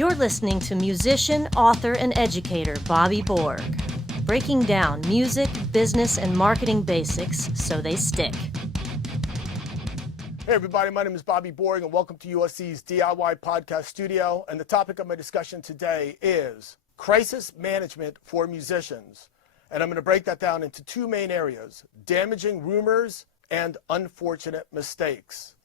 You're listening to musician, author, and educator Bobby Borg, breaking down music, business, and marketing basics so they stick. Hey everybody, my name is Bobby Borg and welcome to USC's DIY podcast studio. And the topic of my discussion today is crisis management for musicians. And I'm going to break that down into two main areas: damaging rumors and unfortunate mistakes.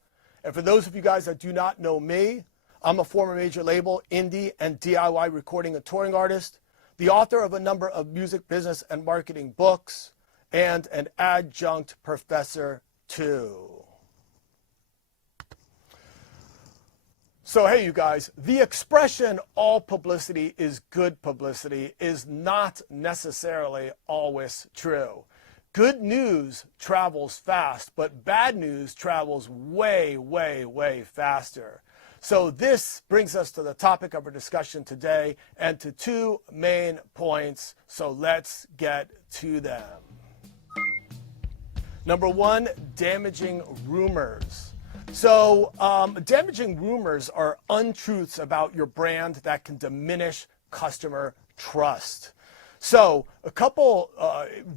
And for those of you guys that do not know me, I'm a former major label, indie, and DIY recording and touring artist, the author of a number of music, business, and marketing books, and an adjunct professor too. So hey you guys, the expression all publicity is good publicity is not necessarily always true. Good news travels fast, but bad news travels way, way, way faster. So this brings us to the topic of our discussion today and to two main points. So let's get to them. Number one, damaging rumors. So damaging rumors are untruths about your brand that can diminish customer trust. So a couple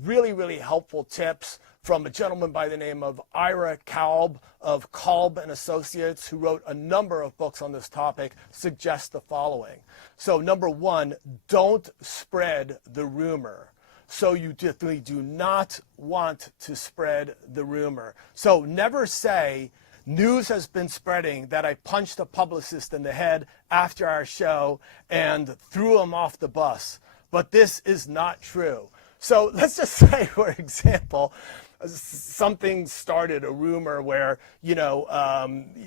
really, really helpful tips from a gentleman by the name of Ira Kalb of Kalb and Associates, who wrote a number of books on this topic, suggest the following. So number one, don't spread the rumor. So you definitely do not want to spread the rumor. So never say, news has been spreading that I punched a publicist in the head after our show and threw him off the bus. But this is not true. So let's just say, for example, something started a rumor where,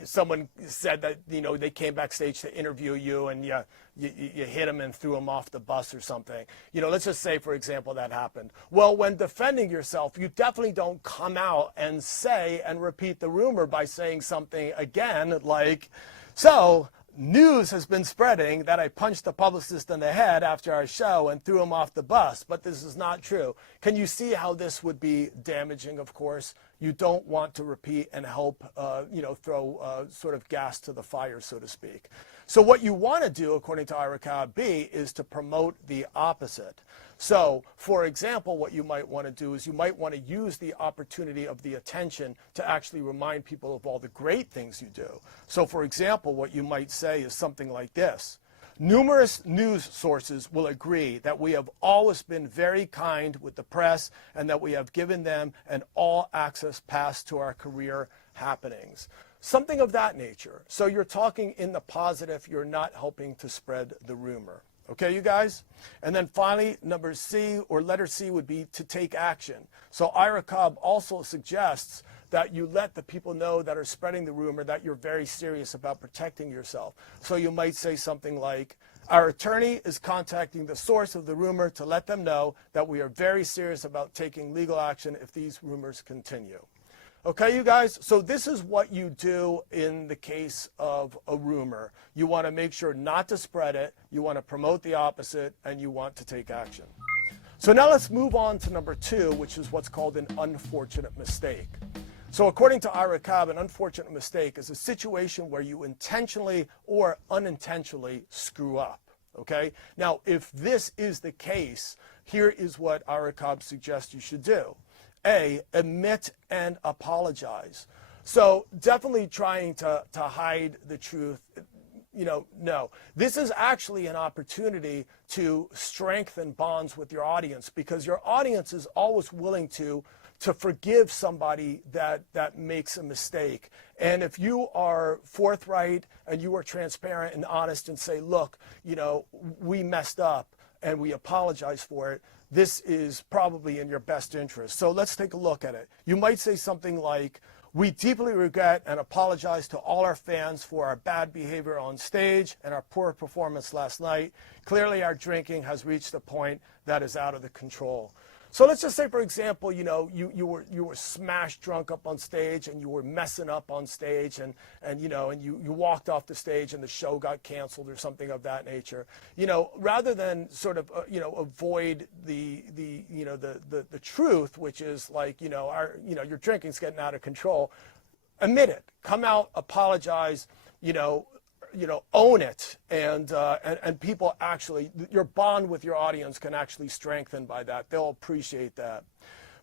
someone said that, they came backstage to interview you and you hit them and threw them off the bus or something. Let's just say, for example, that happened. Well, when defending yourself, you definitely don't come out and say and repeat the rumor by saying something again like, so news has been spreading that I punched the publicist in the head after our show and threw him off the bus, but this is not true. Can you see how this would be damaging? Of course, you don't want to repeat and help, throw sort of gas to the fire, so to speak. So what you want to do, according to Ira Kalb, is to promote the opposite. So, for example, what you might want to do is you might want to use the opportunity of the attention to actually remind people of all the great things you do. So, for example, what you might say is something like this: numerous news sources will agree that we have always been very kind with the press and that we have given them an all-access pass to our career happenings. Something of that nature. So you're talking in the positive, you're not helping to spread the rumor. Okay, you guys? And then finally, number C, or letter C, would be to take action. So Ira Kalb also suggests that you let the people know that are spreading the rumor that you're very serious about protecting yourself. So you might say something like, our attorney is contacting the source of the rumor to let them know that we are very serious about taking legal action if these rumors continue. Okay, you guys, so this is what you do in the case of a rumor. You want to make sure not to spread it, you want to promote the opposite, and you want to take action. So now let's move on to number two, which is what's called an unfortunate mistake. So according to Ira Kalb, an unfortunate mistake is a situation where you intentionally or unintentionally screw up. Okay, now if this is the case, here is what Ira Kalb suggests you should do. A, admit and apologize. So definitely trying to hide the truth, no. This is actually an opportunity to strengthen bonds with your audience, because your audience is always willing to forgive somebody that makes a mistake. And if you are forthright and you are transparent and honest and say, look, we messed up and we apologize for it, this is probably in your best interest. So let's take a look at it. You might say something like, we deeply regret and apologize to all our fans for our bad behavior on stage and our poor performance last night. Clearly our drinking has reached a point that is out of the control. So let's just say, for example, you were smashed drunk up on stage and you were messing up on stage and you walked off the stage and the show got canceled or something of that nature. Rather than sort of avoid the truth, which is like your drinking's getting out of control, admit it, come out, apologize, own it, and people actually, your bond with your audience can actually strengthen by that. They'll appreciate that.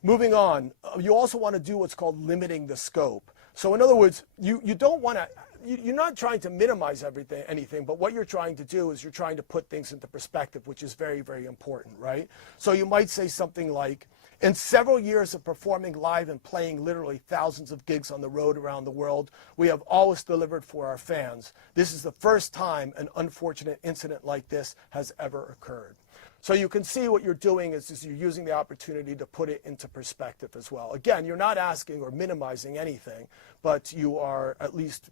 Moving on, you also want to do what's called limiting the scope. So in other words, you don't want to, you're not trying to minimize anything, but what you're trying to do is you're trying to put things into perspective, which is very, very important, right? So you might say something like, in several years of performing live and playing literally thousands of gigs on the road around the world, we have always delivered for our fans. This is the first time an unfortunate incident like this has ever occurred. So you can see what you're doing is you're using the opportunity to put it into perspective as well. Again, you're not asking or minimizing anything, but you are at least,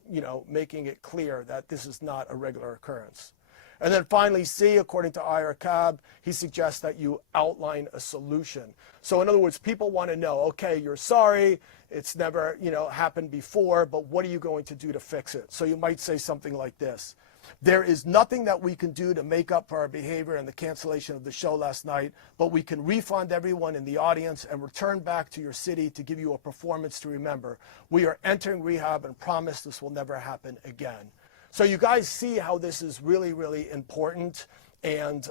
making it clear that this is not a regular occurrence. And then finally, C, according to Ira Cobb, he suggests that you outline a solution. So in other words, people want to know, okay, you're sorry, it's never, happened before, but what are you going to do to fix it? So you might say something like this. There is nothing that we can do to make up for our behavior and the cancellation of the show last night, but we can refund everyone in the audience and return back to your city to give you a performance to remember. We are entering rehab and promise this will never happen again. So you guys see how this is really, really important, and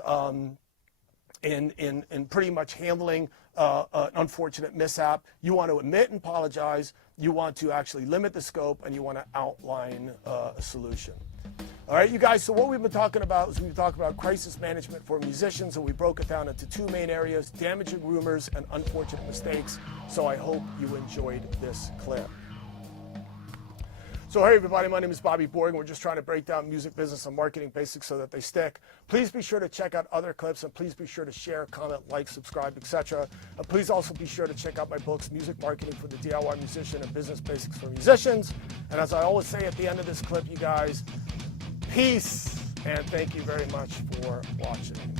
in pretty much handling an unfortunate mishap, you want to admit and apologize, you want to actually limit the scope, and you want to outline a solution. All right, you guys, so what we've been talking about is we've talked about crisis management for musicians, and we broke it down into two main areas, damaging rumors and unfortunate mistakes. So I hope you enjoyed this clip. So hey everybody, my name is Bobby Borg, and we're just trying to break down music business and marketing basics so that they stick. Please be sure to check out other clips, and please be sure to share, comment, like, subscribe, etc. Please also be sure to check out my books, Music Marketing for the DIY Musician and Business Basics for Musicians. And as I always say at the end of this clip, you guys, peace, and thank you very much for watching.